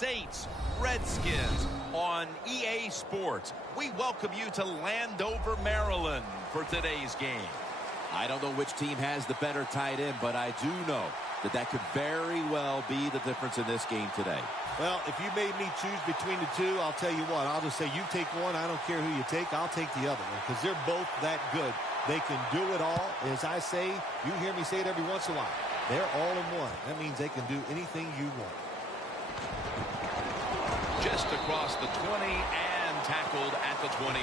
Saints, Redskins on EA Sports. We welcome you to Landover, Maryland for today's game. I don't know which team has the better tight end, but I do know that could very well be the difference in this game today. Well, if you made me choose between the two, I'll tell you what. I'll just say you take one. I don't care who you take. I'll take the other one because they're both that good. They can do it all. As I say, you hear me say it every once in a while. They're all in one. That means they can do anything you want. Just across the 20 and tackled at the 21.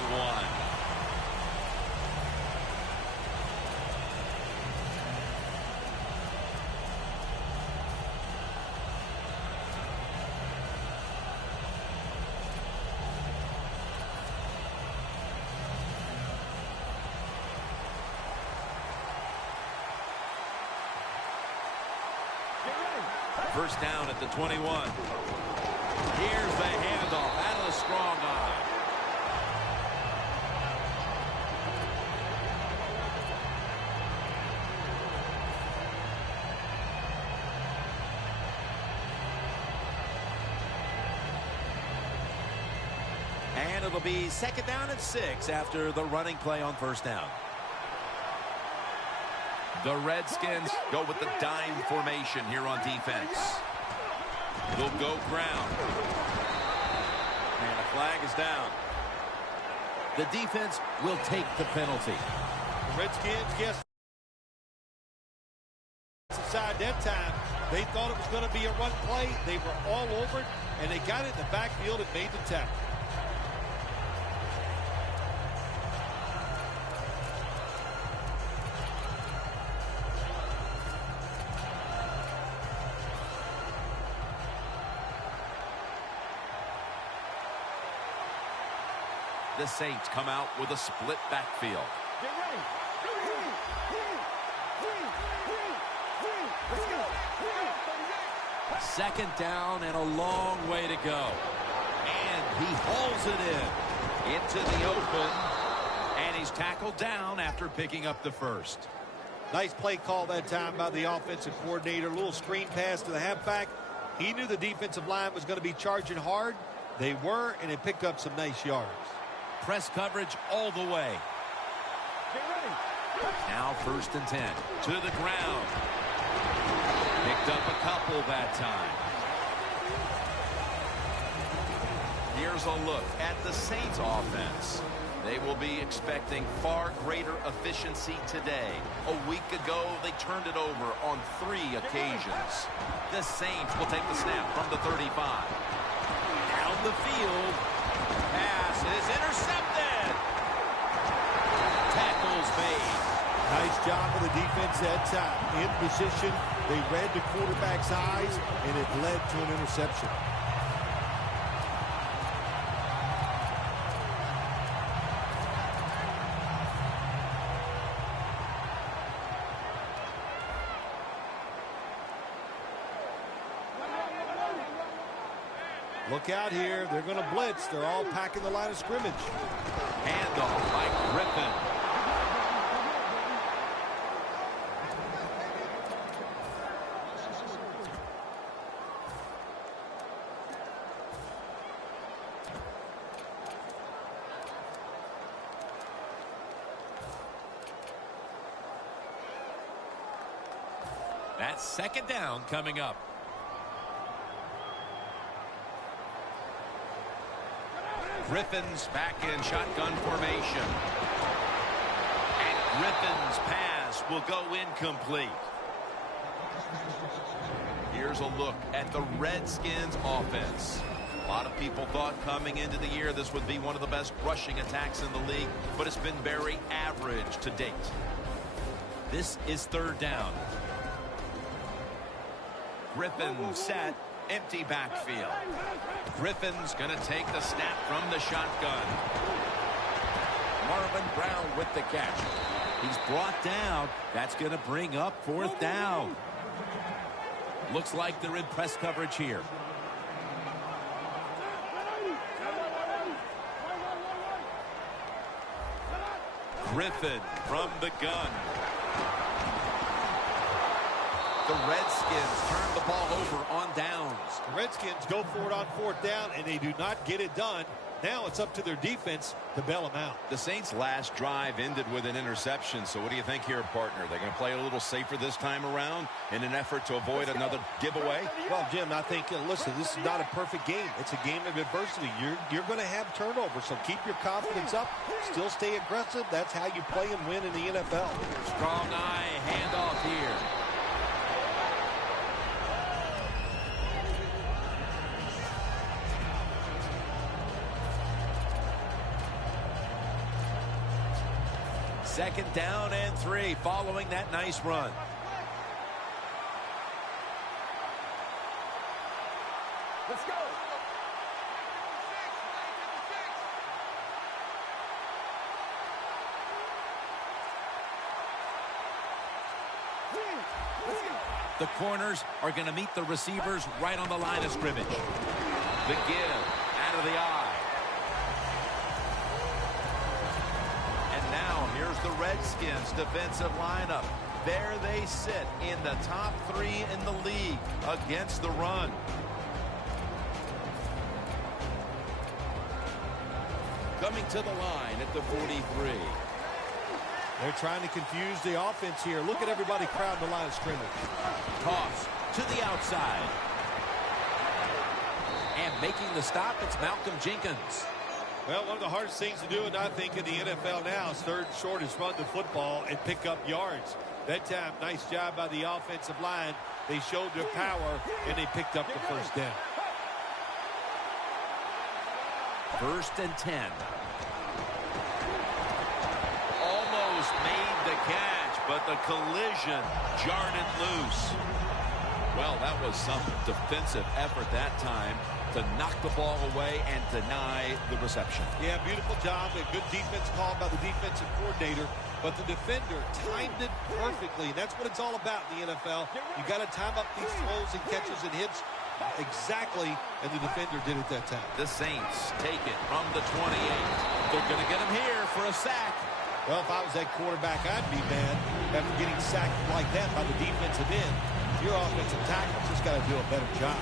First down at the 21. Here's the handoff out of the strong eye. And it'll be second down and 6 after the running play on first down. The Redskins go with the dime formation here on defense. They'll go ground. And the flag is down. The defense will take the penalty. The Redskins guessed inside that time. They thought it was going to be a run play. They were all over it, and they got it in the backfield and made the tackle. The Saints come out with a split backfield. Get ready. Let's go. Second down and a long way to go. And he hauls it in into the open. And he's tackled down after picking up the first. Nice play call that time by the offensive coordinator. A little screen pass to the halfback. He knew the defensive line was going to be charging hard. They were, and it picked up some nice yards. Press coverage all the way. Get ready. Now first and 10 to the ground. Picked up a couple that time. Here's a look at the Saints offense. They will be expecting far greater efficiency today. A week ago, they turned it over on 3 occasions. The Saints will take the snap from the 35. Down the field. Pass is intercepted. Tackles made. Nice job of the defense that time. In position, they read the quarterback's eyes, and it led to an interception. Look out here. They're going to blitz. They're all packing the line of scrimmage. Handoff by Griffin. That's second down coming up. Griffin's back in shotgun formation. And Griffin's pass will go incomplete. Here's a look at the Redskins offense. A lot of people thought coming into the year this would be one of the best rushing attacks in the league, but it's been very average to date. This is third down. Griffin set. Empty backfield. Griffin's going to take the snap from the shotgun. Marvin Brown with the catch. He's brought down. That's going to bring up fourth down. Looks like they're in press coverage here. Griffin from the gun. The Redskins turn the ball over on downs. The Redskins go for it on fourth down, and they do not get it done. Now it's up to their defense to bail them out. The Saints' last drive ended with an interception. So what do you think here, partner? They're going to play a little safer this time around in an effort to avoid another giveaway? Well, Jim, I think, listen, this is not a perfect game. It's a game of adversity. You're going to have turnovers, so keep your confidence up. Still stay aggressive. That's how you play and win in the NFL. Strong eye handoff here. Second down and 3 following that nice run. Let's go. The corners are going to meet the receivers right on the line of scrimmage. The give out of the eye. And now here's the Redskins defensive lineup. There they sit in the top 3 in the league against the run. Coming to the line at the 43. They're trying to confuse the offense here. Look at everybody crowding the line of scrimmage. Toss to the outside. And making the stop, it's Malcolm Jenkins. Well, one of the hardest things to do, and I think in the NFL now, is third shortest, run the football and pick up yards. That time, nice job by the offensive line. They showed their power, and they picked up the first down. 1st and 10. Almost made the catch, but the collision jarred it loose. Well, that was some defensive effort that time to knock the ball away and deny the reception. Yeah, beautiful job. A good defense called by the defensive coordinator, but the defender timed it perfectly. That's what it's all about in the NFL. You got to time up these throws and catches and hits exactly, and the defender did it that time. The Saints take it from the 28. They're going to get him here for a sack. Well, if I was that quarterback, I'd be mad after getting sacked like that by the defensive end. Your offensive tackle's just got to do a better job.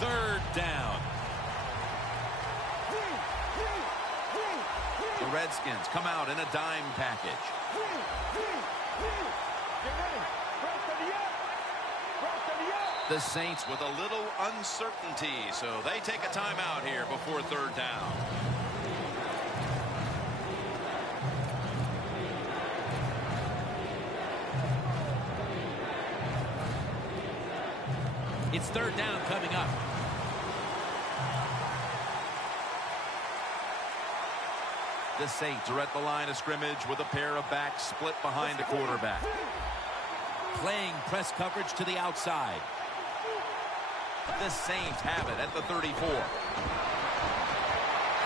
Third down. The Redskins come out in a dime package. The Saints with a little uncertainty, so they take a timeout here before third down. It's third down coming up. The Saints are at the line of scrimmage with a pair of backs split behind the quarterback. Playing press coverage to the outside. The Saints have it at the 34.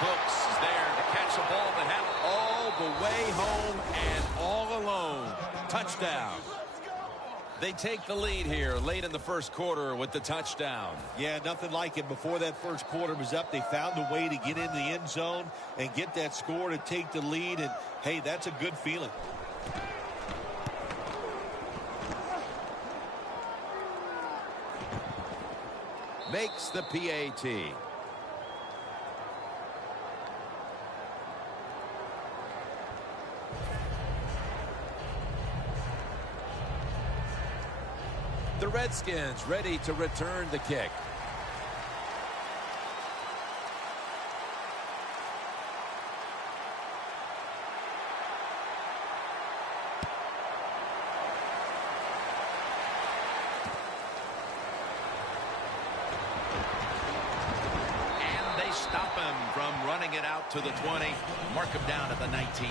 Cooks is there to catch the ball that had all the way home and all alone. Touchdown. They take the lead here late in the first quarter with the touchdown. Yeah, nothing like it. Before that first quarter was up, they found a way to get in the end zone and get that score to take the lead. And, hey, that's a good feeling. Makes the PAT. The Redskins ready to return the kick. And they stop him from running it out to the 20. Mark him down at the 19.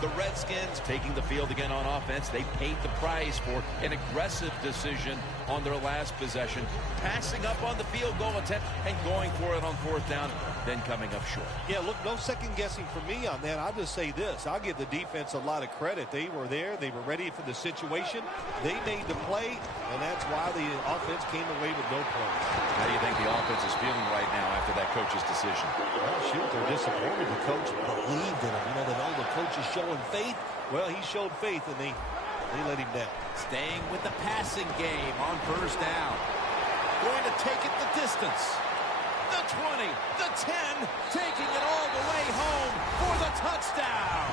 The Redskins taking the field again on offense. They paid the price for an aggressive decision on their last possession, passing up on the field goal attempt and going for it on 4th down, then coming up short. Yeah, look, no second guessing for me on that. I'll just say this. I'll give the defense a lot of credit. They were there. They were ready for the situation. They made the play, and that's why the offense came away with no points. How do you think the offense is feeling right now after that coach's decision? Well, shoot, they're disappointed. The coach believed in him. You know, they know the coach is showing faith. Well, he showed faith, and they let him down. Staying with the passing game on 1st down. Going to take it the distance. The 20, the 10, taking it all the way home for the touchdown.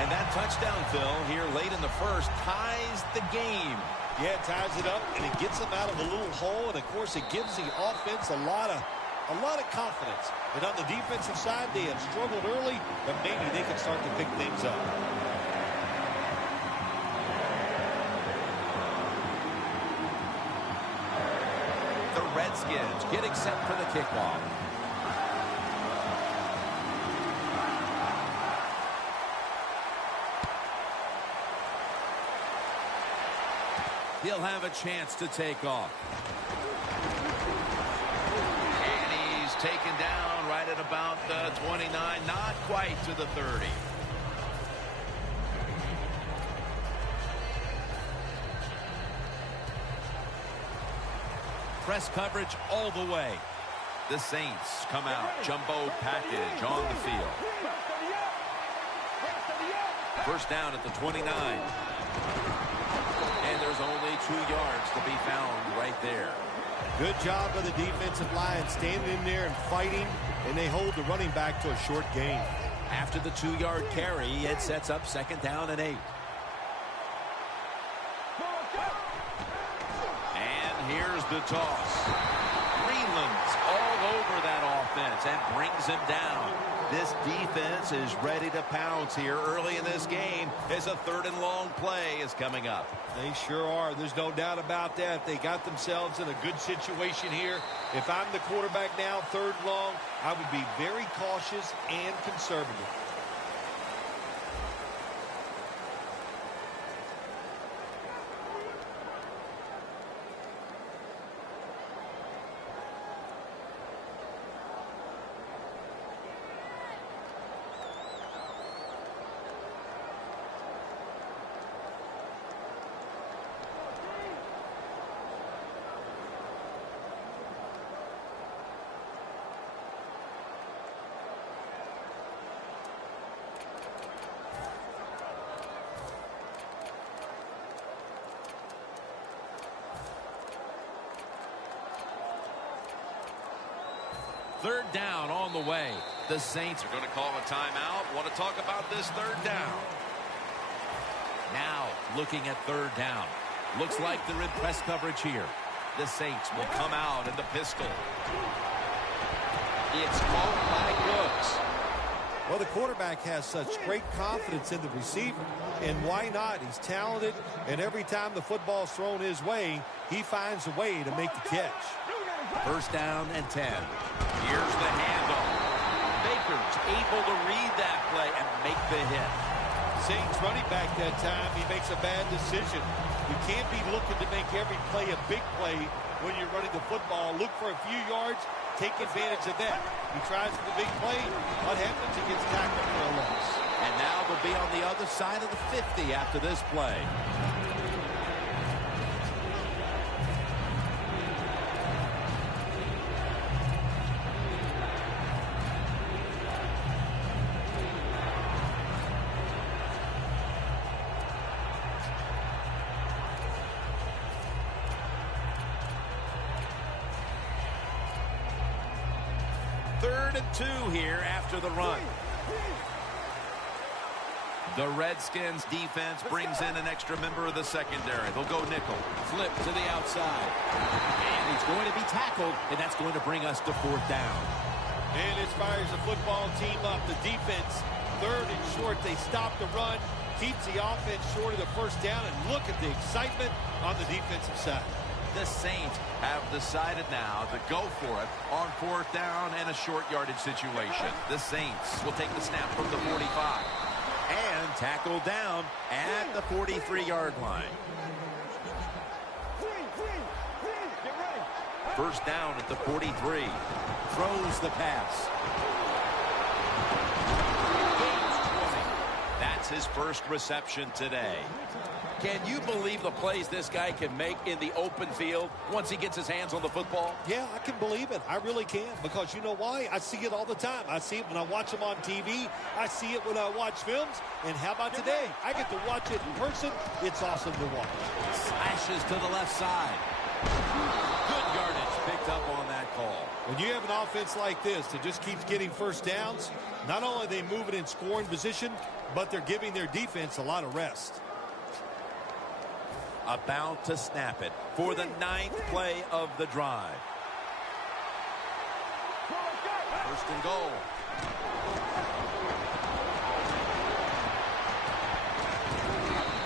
And that touchdown, Phil, here late in the 1st, ties the game. Yeah, it ties it up, and it gets them out of a little hole, and, of course, it gives the offense a lot of confidence. And on the defensive side, they have struggled early, but maybe they can start to pick things up. The Redskins getting set for the kickoff. He'll have a chance to take off. And he's taken down right at about the 29, not quite to the 30. Press coverage all the way. The Saints come out. Jumbo package on the field. 1st down at the 29. And there's only 2 yards to be found right there. Good job by the defensive line standing in there and fighting, and they hold the running back to a short gain. After the 2-yard carry, it sets up 2nd down and 8. And here's the toss. Greenland's all over that offense and brings him down. This defense is ready to pounce here early in this game as a 3rd and long play is coming up. They sure are. There's no doubt about that. They got themselves in a good situation here. If I'm the quarterback now, 3rd and long, I would be very cautious and conservative. Third down on the way. The Saints are going to call a timeout. Want to talk about this 3rd down. Now looking at 3rd down. Looks like they're in press coverage here. The Saints will come out in the pistol. It's called by Brooks. Well, the quarterback has such great confidence in the receiver, and why not? He's talented, and every time the football's thrown his way, he finds a way to make the catch. 1st down and 10. Here's the handoff. Baker's able to read that play and make the hit. Saints running back that time, he makes a bad decision. You can't be looking to make every play a big play when you're running the football. Look for a few yards, take advantage of that. He tries for the big play. What happens? He gets tackled for a loss. And now they'll be on the other side of the 50 after this play. Third and 2 here after the run. The Redskins defense brings in an extra member of the secondary. They'll go nickel. Flip to the outside. And he's going to be tackled, and that's going to bring us to 4th down. And it fires the football team up. The defense, 3rd and short. They stop the run, keeps the offense short of the 1st down, and look at the excitement on the defensive side. The Saints have decided now to go for it on 4th down and a short yardage situation. The Saints will take the snap from the 45. And tackled down at the 43-yard line. First down at the 43. Throws the pass. Gains 20. That's his first reception today. Can you believe the plays this guy can make in the open field once he gets his hands on the football? Yeah, I can believe it. I really can, because you know why? I see it all the time. I see it when I watch him on TV. I see it when I watch films. And how about today? I get to watch it in person. It's awesome to watch. Slashes to the left side. Good yardage picked up on that call. When you have an offense like this that just keeps getting first downs, not only are they moving in scoring position, but they're giving their defense a lot of rest. About to snap it for the 9th play of the drive. First and goal.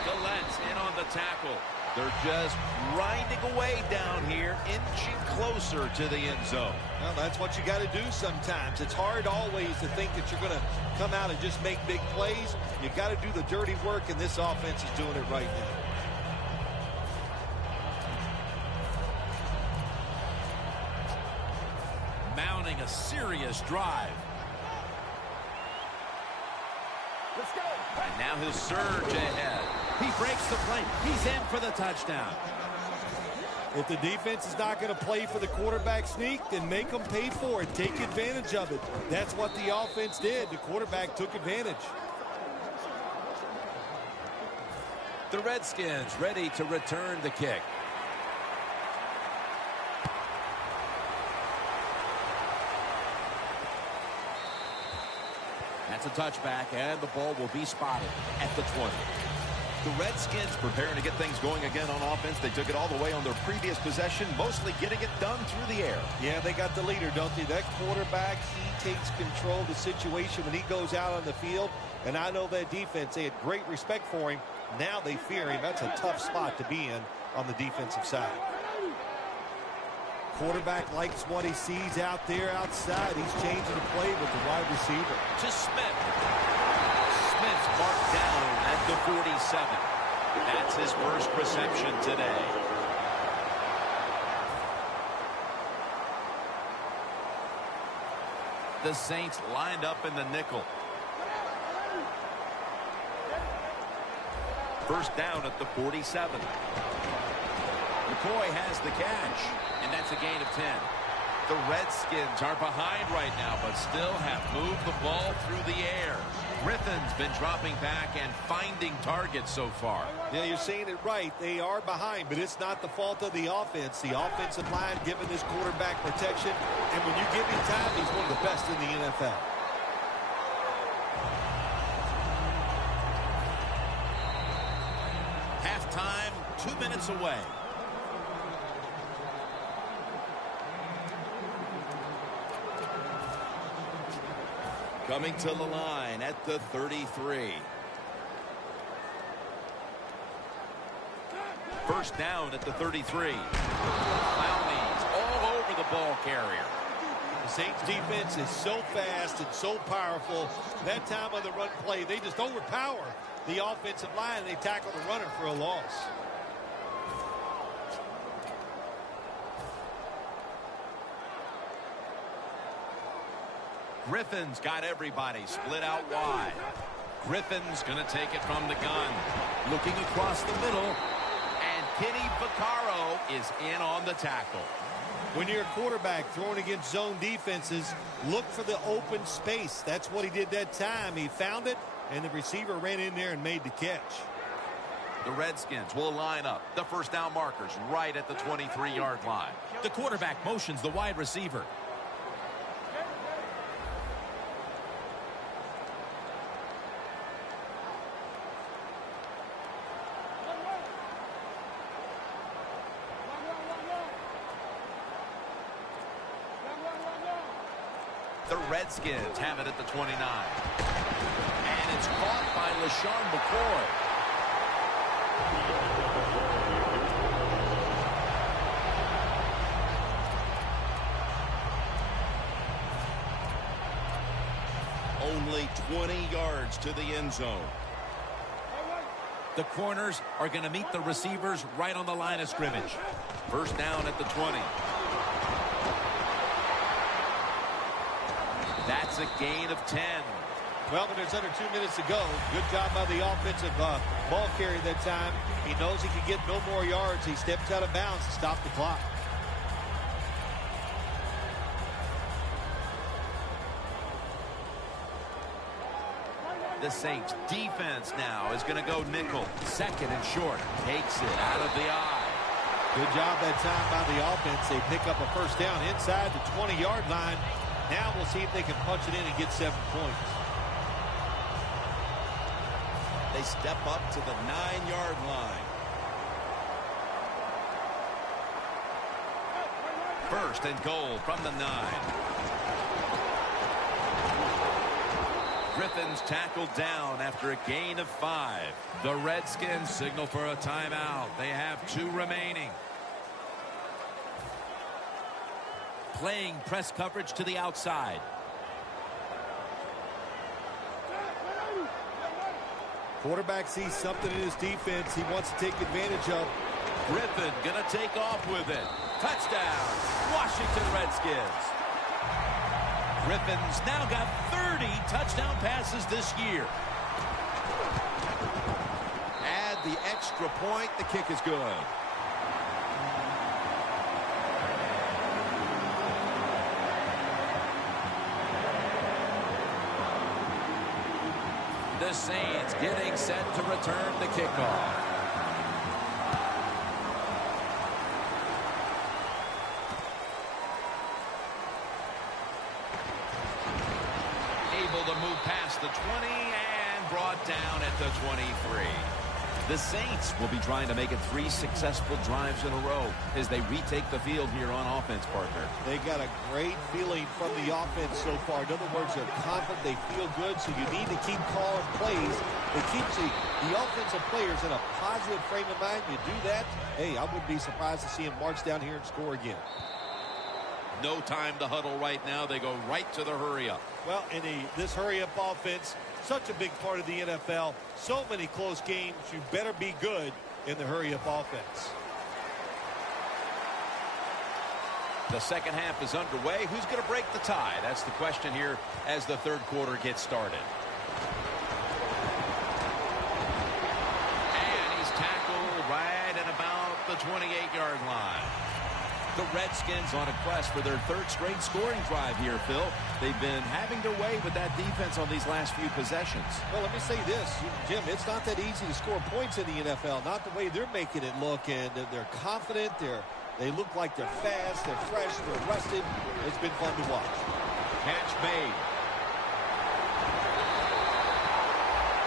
Gallette's in on the tackle. They're just grinding away down here, inching closer to the end zone. Well, that's what you got to do sometimes. It's hard always to think that you're going to come out and just make big plays. You got to do the dirty work, and this offense is doing it right now. Mounting a serious drive. Let's go. And now he'll surge ahead. He breaks the play. He's in for the touchdown. If the defense is not going to play for the quarterback sneak, then make them pay for it. Take advantage of it. That's what the offense did. The quarterback took advantage. The Redskins ready to return the kick. That's a touchback, and the ball will be spotted at the 20. The Redskins preparing to get things going again on offense. They took it all the way on their previous possession, mostly getting it done through the air. Yeah, they got the leader, don't they? That quarterback, he takes control of the situation when he goes out on the field. And I know that defense, they had great respect for him. Now they fear him. That's a tough spot to be in on the defensive side. Quarterback likes what he sees out there outside. He's changing the play with the wide receiver. To Smith. Smith's marked down at the 47. That's his first reception today. The Saints lined up in the nickel. First down at the 47. McCoy has the catch, and that's a gain of 10. The Redskins are behind right now, but still have moved the ball through the air. Griffin's been dropping back and finding targets so far. Yeah, you're saying it right. They are behind, but it's not the fault of the offense. The offensive line giving this quarterback protection, and when you give him time, he's one of the best in the NFL. Halftime, 2 minutes away. Coming to the line at the 33. First down at the 33. Clowney's all over the ball carrier. The Saints defense is so fast and so powerful. That time on the run play, they just overpower the offensive line, and they tackle the runner for a loss. Griffin's got everybody split out wide. Griffin's going to take it from the gun. Looking across the middle. And Kenny Vaccaro is in on the tackle. When you're a quarterback throwing against zone defenses, look for the open space. That's what he did that time. He found it, and the receiver ran in there and made the catch. The Redskins will line up. The first down markers right at the 23-yard line. The quarterback motions the wide receiver. The Redskins have it at the 29. And it's caught by LaShawn McCoy. Only nearly 20 yards to the end zone. The corners are going to meet the receivers right on the line of scrimmage. First down at the 20. That's a gain of 10. Well, when there's under 2 minutes to go, good job by the offensive ball carrier that time. He knows he can get no more yards. He steps out of bounds to stop the clock. The Saints defense now is going to go nickel. Second and short. Takes it out of the eye. Good job that time by the offense. They pick up a first down inside the 20-yard line. Now we'll see if they can punch it in and get 7 points. They step up to the 9-yard line. First and goal from the 9. Griffin's tackled down after a gain of 5. The Redskins signal for a timeout. They have 2 remaining. Playing press coverage to the outside. Quarterback sees something in his defense he wants to take advantage of. Griffin going to take off with it. Touchdown, Washington Redskins. Griffin's now got 30 touchdown passes this year. Add the extra point. The kick is good. The Saints getting set to return the kickoff. Able to move past the 20 and brought down at the 23. The Saints will be trying to make it 3 successful drives in a row as they retake the field here on offense, partner. They got a great feeling from the offense so far. In other words, they're confident, they feel good, so you need to keep calling plays. It keeps the offensive players in a positive frame of mind. You do that, hey, I wouldn't be surprised to see them march down here and score again. No time to huddle right now. They go right to the hurry-up. Well, in this hurry-up offense, such a big part of the NFL. So many close games. You better be good in the hurry-up offense. The second half is underway. Who's going to break the tie? That's the question here as the third quarter gets started. And he's tackled right at about the 28-yard line. The Redskins on a quest for their 3rd straight scoring drive here, Phil. They've been having their way with that defense on these last few possessions. Well, let me say this, Jim, it's not that easy to score points in the NFL, not the way they're making it look, and they're confident, they look like they're fast, they're fresh, they're rested. It's been fun to watch. Catch made.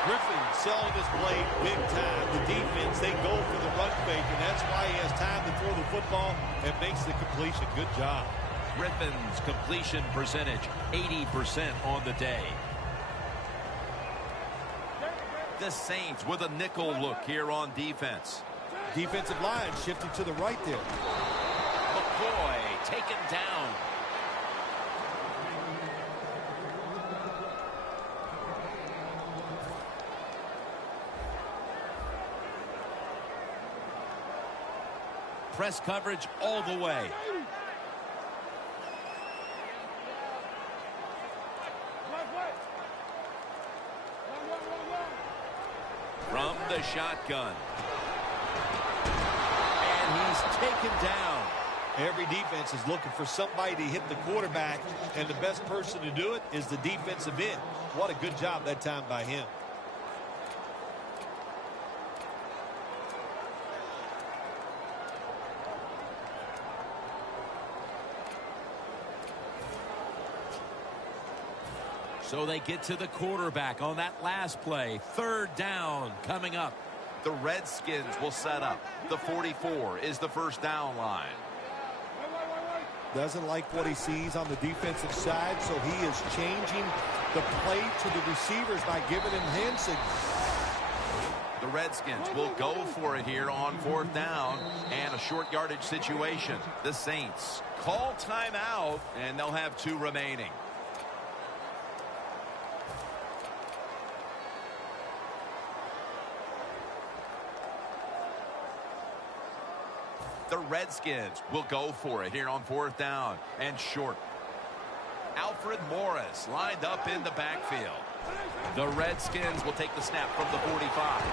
Griffin selling this play big time. The defense, they go for the run fake, and that's why he has time to throw the football and makes the completion. Good job. Griffin's completion percentage, 80% on the day. The Saints with a nickel look here on defense. Defensive line shifted to the right there. McCoy taken down. Press coverage all the way. From the shotgun. And he's taken down. Every defense is looking for somebody to hit the quarterback, and the best person to do it is the defensive end. What a good job that time by him. So they get to the quarterback on that last play. 3rd down coming up. The Redskins will set up. The 44 is the first down line. Doesn't like what he sees on the defensive side, so he is changing the play to the receivers by giving him hand signals. The Redskins will go for it here on 4th down and a short yardage situation. The Saints call timeout, and they'll have 2 remaining. The Redskins will go for it here on 4th down and short. Alfred Morris lined up in the backfield. The Redskins will take the snap from the 45.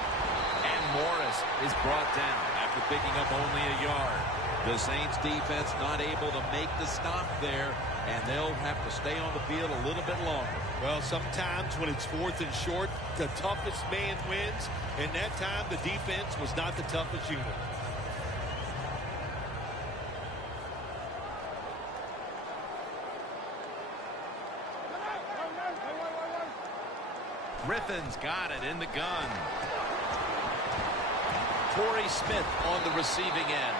And Morris is brought down after picking up only a yard. The Saints defense not able to make the stop there, and they'll have to stay on the field a little bit longer. Well, sometimes when it's 4th and short, the toughest man wins. And that time, the defense was not the toughest unit. Griffin's got it in the gun. Torrey Smith on the receiving end.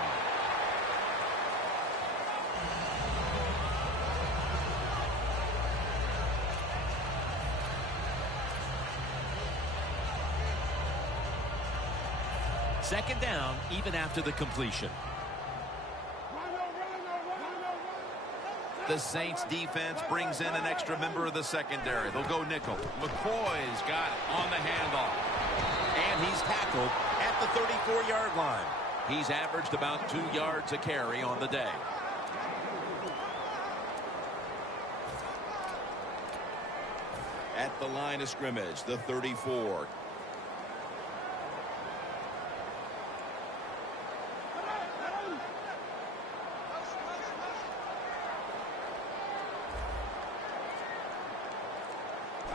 Second down, even after the completion. The Saints defense brings in an extra member of the secondary. They'll go nickel. McCoy's got it on the handoff. And he's tackled at the 34-yard line. He's averaged about 2 yards a carry on the day. At the line of scrimmage, the 34.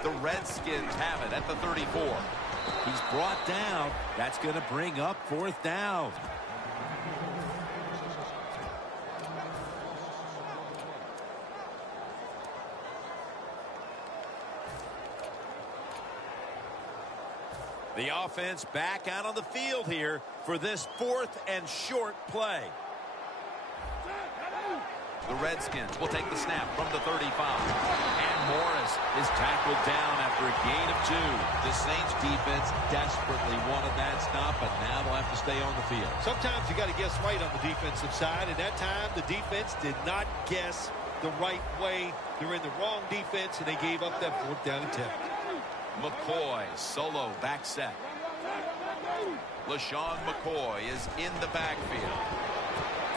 The Redskins have it at the 34. He's brought down. That's going to bring up 4th down. The offense back out on the field here for this 4th and short play. The Redskins will take the snap from the 35. And Morris is tackled down after a gain of 2. The Saints defense desperately wanted that stop, but now they'll have to stay on the field. Sometimes you got to guess right on the defensive side, and that time the defense did not guess the right way. They're in the wrong defense, and they gave up that 4th down attempt. McCoy solo back set. LaShawn McCoy is in the backfield.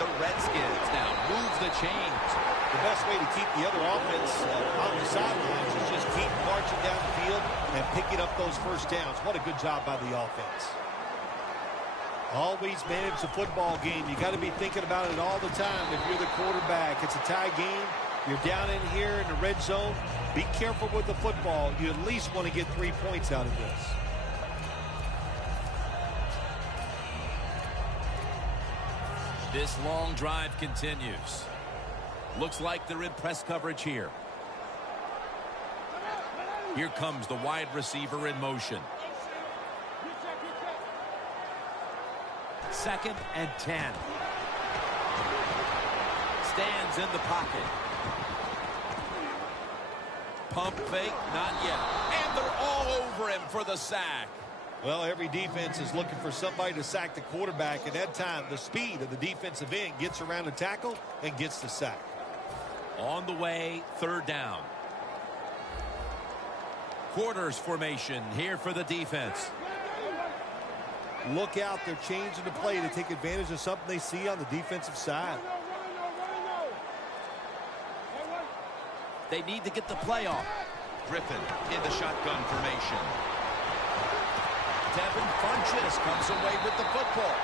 The Redskins now move the chains. The best way to keep the other offense on the sidelines is just keep marching down the field and picking up those first downs. What a good job by the offense. Always manage the football game. You got to be thinking about it all the time. If you're the quarterback, it's a tie game. You're down in here in the red zone. Be careful with the football. You at least want to get 3 points out of this. This long drive continues. Looks like they're in press coverage here. Here comes the wide receiver in motion. 2nd and 10. Stands in the pocket. Pump fake, not yet. And they're all over him for the sack. Well, every defense is looking for somebody to sack the quarterback, and that time the speed of the defensive end gets around the tackle and gets the sack. On the way, 3rd down. Quarters formation here for the defense. Look out, they're changing the play to take advantage of something they see on the defensive side. They need to get the play off. Griffin in the shotgun formation. Devin Funchess comes away with the football.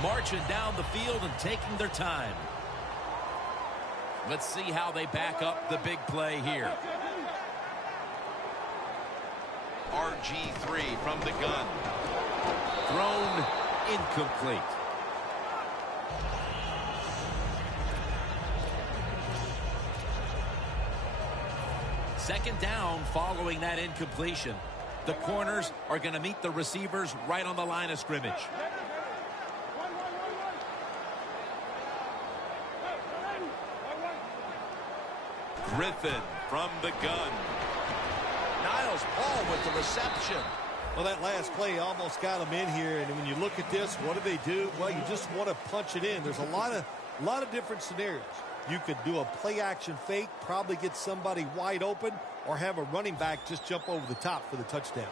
Marching down the field and taking their time. Let's see how they back up the big play here. RG3 from the gun. Thrown incomplete. Second down following that incompletion. The corners are going to meet the receivers right on the line of scrimmage. Griffin from the gun. Niles Paul with the reception. Well, that last play almost got them in here, and when you look at this, what do? Well, you just want to punch it in. There's a lot of different scenarios. You could do a play-action fake, probably get somebody wide open, or have a running back just jump over the top for the touchdown.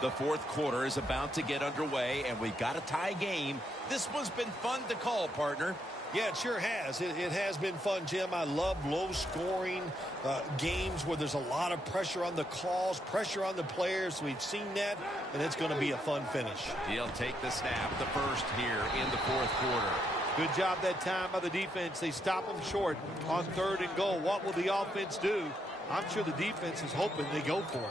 The fourth quarter is about to get underway, and we've got a tie game. This one's been fun to call, partner. Yeah, it sure has. It has been fun, Jim. I love low-scoring games where there's a lot of pressure on the calls, pressure on the players. We've seen that, and it's going to be a fun finish. He'll take the snap, the first here in the fourth quarter. Good job that time by the defense. They stop them short on 3rd and goal. What will the offense do? I'm sure the defense is hoping they go for it.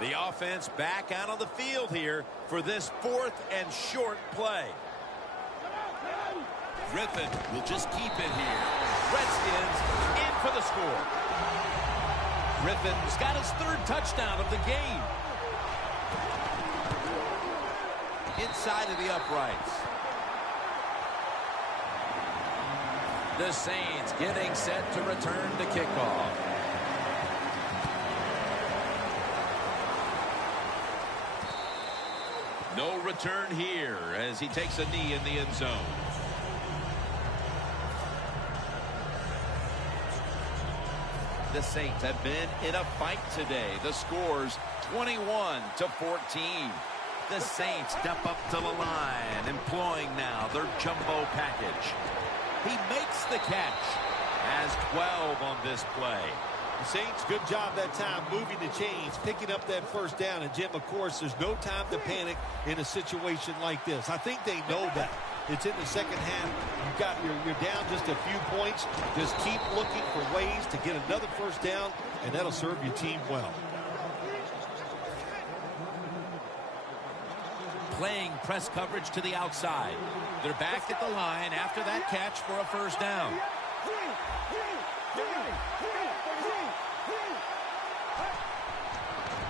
The offense back out on the field here for this 4th and short play. Griffin will just keep it here. Redskins in for the score. Griffin's got his 3rd touchdown of the game. Inside of the uprights. The Saints getting set to return the kickoff. No return here as he takes a knee in the end zone. The Saints have been in a fight today. The score's 21-14. The Saints step up to the line, employing now their jumbo package. He makes the catch. Has 12 on this play. The Saints, good job that time moving the chains, picking up that first down. And, Jim, of course, there's no time to panic in a situation like this. I think they know that. It's in the second half. You're down just a few points. Just keep looking for ways to get another first down, and that'll serve your team well. Playing press coverage to the outside. They're back at the line after that catch for a first down.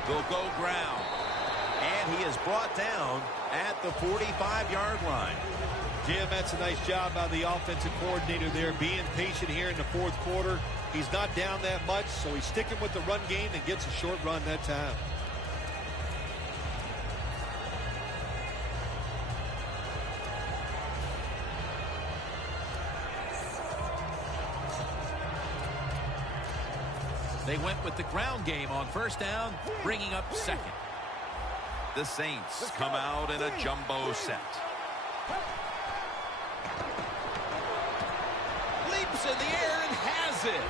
They'll go ground. And he is brought down at the 45-yard line. Jim, that's a nice job by the offensive coordinator there, being patient here in the fourth quarter. He's not down that much, so he's sticking with the run game and gets a short run that time. They went with the ground game on first down, bringing up second. The Saints come out in a jumbo set. Leaps in the air and has it.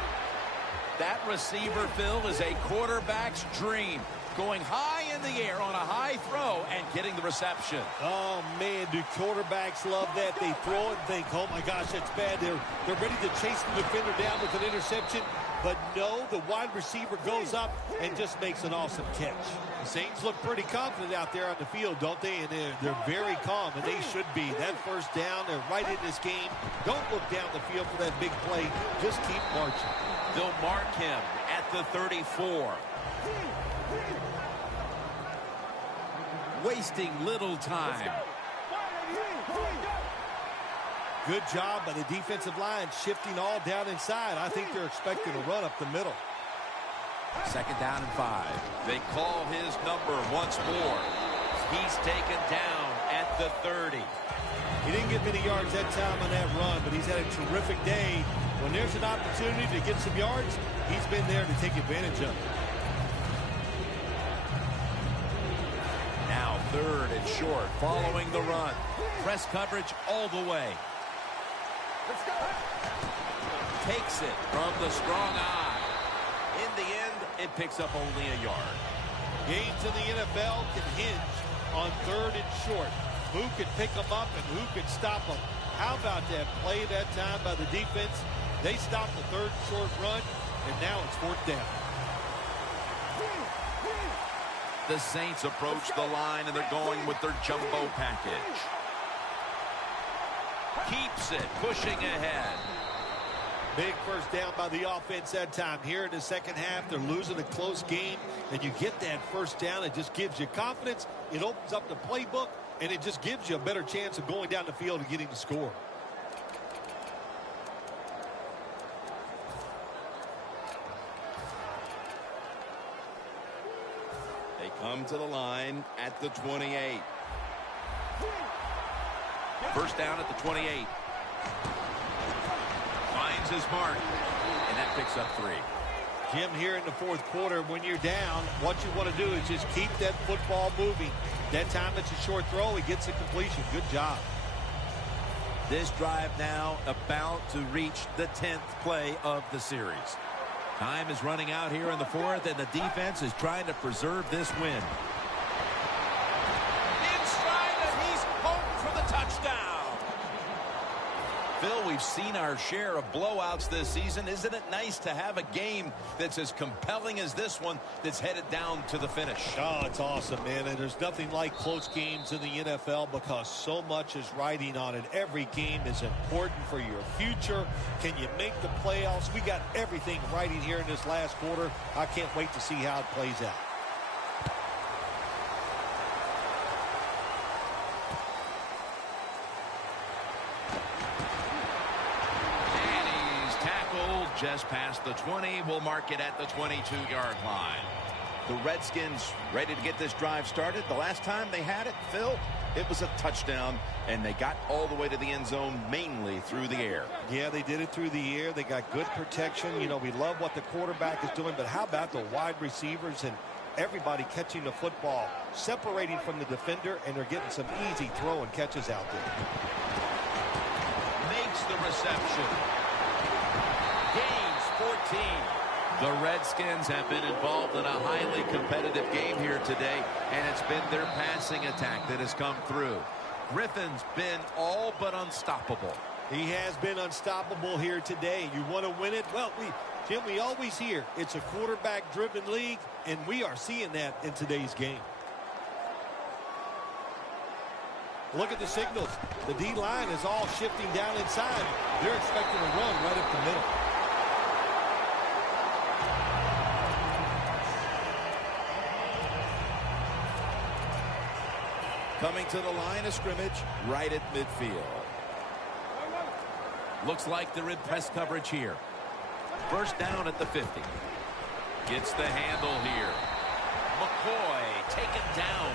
That receiver, Phil, is a quarterback's dream. Going high in the air on a high throw and getting the reception. Oh, man, do quarterbacks love that? They throw it and think, oh, my gosh, that's bad. They're ready to chase the defender down with an interception. But no, the wide receiver goes up and just makes an awesome catch. The Saints look pretty confident out there on the field, don't they? And they're very calm, and they should be. That first down, they're right in this game. Don't look down the field for that big play. Just keep marching. They'll mark him at the 34. Wasting little time. Good job by the defensive line, shifting all down inside. I think they're expecting a run up the middle. Second down and 5. They call his number once more. He's taken down at the 30. He didn't get many yards that time on that run, but he's had a terrific day. When there's an opportunity to get some yards, he's been there to take advantage of it. Now 3rd and short, following the run. Press coverage all the way. Let's go. Takes it from the strong eye. In the end, it picks up only a yard. Games in the NFL can hinge on 3rd and short. Who can pick them up and who can stop them? How about that play that time by the defense? They stopped the 3rd and short run, and now it's 4th down. The Saints approach the line, and they're going with their jumbo package. Keeps it, pushing ahead. Big first down by the offense that time. Here in the second half, they're losing a close game, and you get that first down. It just gives you confidence. It opens up the playbook, and it just gives you a better chance of going down the field and getting the score. They come to the line at the 28. First down at the 28. Finds his mark, and that picks up 3. Jim, here in the fourth quarter, when you're down, what you want to do is just keep that football moving. That time it's a short throw. He gets a completion. Good job. This drive now about to reach the 10th play of the series. Time is running out here in the fourth, and the defense is trying to preserve this win. Inside, and he's home for the touchdown. Phil, we've seen our share of blowouts this season. Isn't it nice to have a game that's as compelling as this one that's headed down to the finish? Oh, it's awesome, man. And there's nothing like close games in the NFL because so much is riding on it. Every game is important for your future. Can you make the playoffs? We got everything riding here in this last quarter. I can't wait to see how it plays out. Just past the 20. We'll mark it at the 22-yard line. The Redskins ready to get this drive started. The last time they had it, Phil, it was a touchdown, and they got all the way to the end zone mainly through the air. Yeah, they did it through the air. They got good protection. You know, we love what the quarterback is doing, but how about the wide receivers and everybody catching the football, separating from the defender, and they're getting some easy throw and catches out there. Makes the reception. Gains 14. The Redskins have been involved in a highly competitive game here today, and it's been their passing attack that has come through. Griffin's been all but unstoppable. He has been unstoppable here today. You want to win it? Well, Jim, we always hear it's a quarterback-driven league, and we are seeing that in today's game. Look at the signals. The D-line is all shifting down inside. They're expecting a run right up the middle. Coming to the line of scrimmage, right at midfield. Looks like they're in press coverage here. First down at the 50. Gets the handle here. McCoy taken down.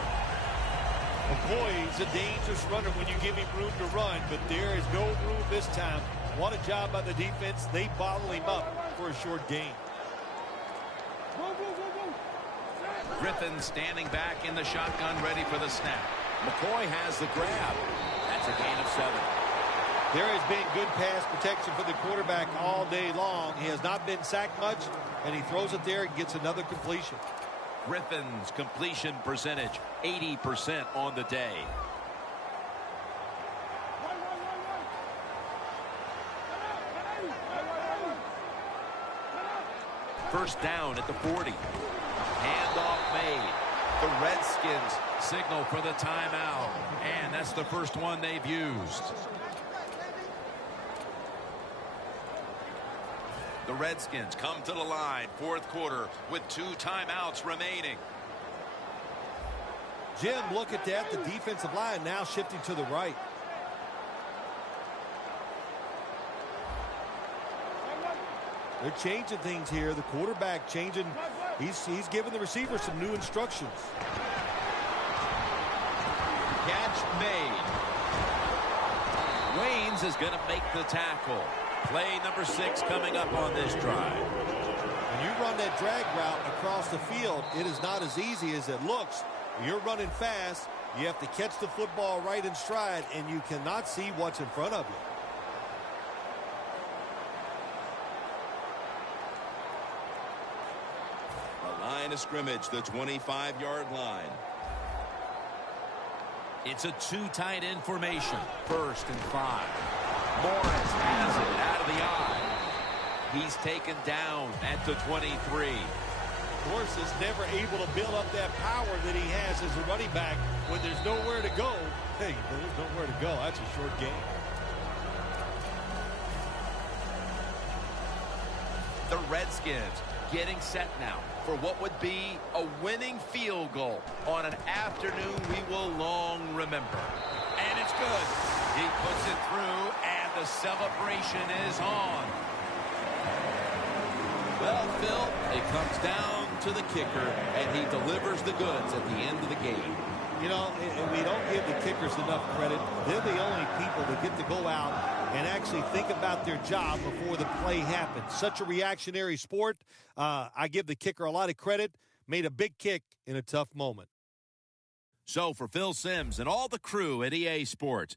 McCoy's a dangerous runner when you give him room to run, but there is no room this time. What a job by the defense. They bottle him up for a short gain. Griffin standing back in the shotgun, ready for the snap. McCoy has the grab. That's a gain of 7. There has been good pass protection for the quarterback all day long. He has not been sacked much, and he throws it there and gets another completion. Griffin's completion percentage, 80% on the day. First down at the 40. Handoff made. The Redskins signal for the timeout, and that's the first one they've used. The Redskins come to the line, fourth quarter, with 2 timeouts remaining. Jim, look at that. The defensive line now shifting to the right. They're changing things here. The quarterback changing. He's giving the receiver some new instructions. Catch made. Waynes is going to make the tackle. Play number 6 coming up on this drive. When you run that drag route across the field, it is not as easy as it looks. You're running fast. You have to catch the football right in stride, and you cannot see what's in front of you. Line of scrimmage, the 25-yard line. It's a 2 tight end formation. First and 5. Morris has it out of the eye. He's taken down at the 23. Morris is never able to build up that power that he has as a running back when there's nowhere to go. Hey, there's nowhere to go. That's a short game. The Redskins getting set now for what would be a winning field goal on an afternoon we will long remember. And it's good. He puts it through, and the celebration is on. Well, Phil, it comes down to the kicker, and he delivers the goods at the end of the game. You know, and we don't give the kickers enough credit. They're the only people that get to go out and actually think about their job before the play happens. Such a reactionary sport. I give the kicker a lot of credit. Made a big kick in a tough moment. So for Phil Simms and all the crew at EA Sports,